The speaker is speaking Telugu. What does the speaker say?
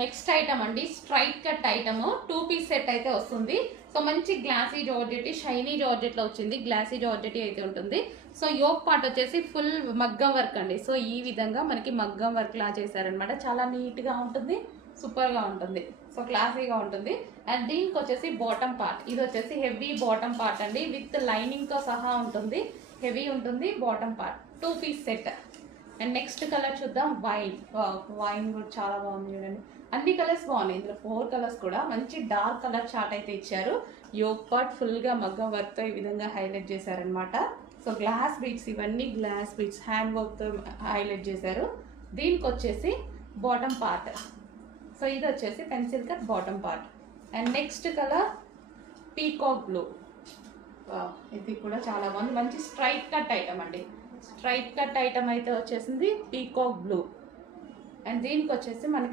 నెక్స్ట్ ఐటమ్ అండి, straight cut item 2 piece set అయితే వస్తుంది. సో మంచి గ్లాసీ జార్జెట్, షైనీ జార్జెట్ లో వచ్చింది. గ్లాసీ జార్జెట్ అయితే ఉంటుంది. సో యోక్ పార్ట్ వచ్చేసి ఫుల్ మగ్గం వర్క్ అండి. సో ఈ విధంగా మనకి మగ్గం వర్క్ లా చేశారనమాట. చాలా నీట్ గా ఉంటుంది, సూపర్ గా ఉంటుంది. సో క్లాసీగా ఉంటుంది. అండ్ దీనికి వచ్చేసి బాటమ్ పార్ట్, ఇది వచ్చేసి హెవీ బాటమ్ పార్ట్ అండి, విత్ లైనింగ్ తో సహా ఉంటుంది. హెవీ ఉంటుంది bottom part, 2 piece set. And next colour చూద్దాం, వైన్. వైన్ కూడా చాలా బాగుంది చూడండి. అన్ని కలర్స్ బాగున్నాయి, ఇందులో 4 కలర్స్ కూడా. మంచి డార్క్ కలర్ చార్ట్ అయితే ఇచ్చారు. యోక్ పార్ట్ ఫుల్ గా మగ్గం వర్క్ తో ఈ విధంగా హైలైట్ చేశారనమాట. సో గ్లాస్ బీడ్స్, ఇవన్నీ గ్లాస్ బీడ్స్ హ్యాండ్ వర్క్ తో హైలైట్ చేశారు. దీనికి వచ్చేసి బాటమ్ పార్ట్. సో ఇది వచ్చేసి pencil cut bottom part. And next colour peacock blue. ఇది కూడా చాలా బాగుంది. మంచి స్ట్రైట్ కట్ ఐటమ్ అండి. స్ట్రైట్ కట్ ఐటమ్ అయితే వచ్చేసింది పీకాక్ బ్లూ. అండ్ దీనికి వచ్చేసి మనకి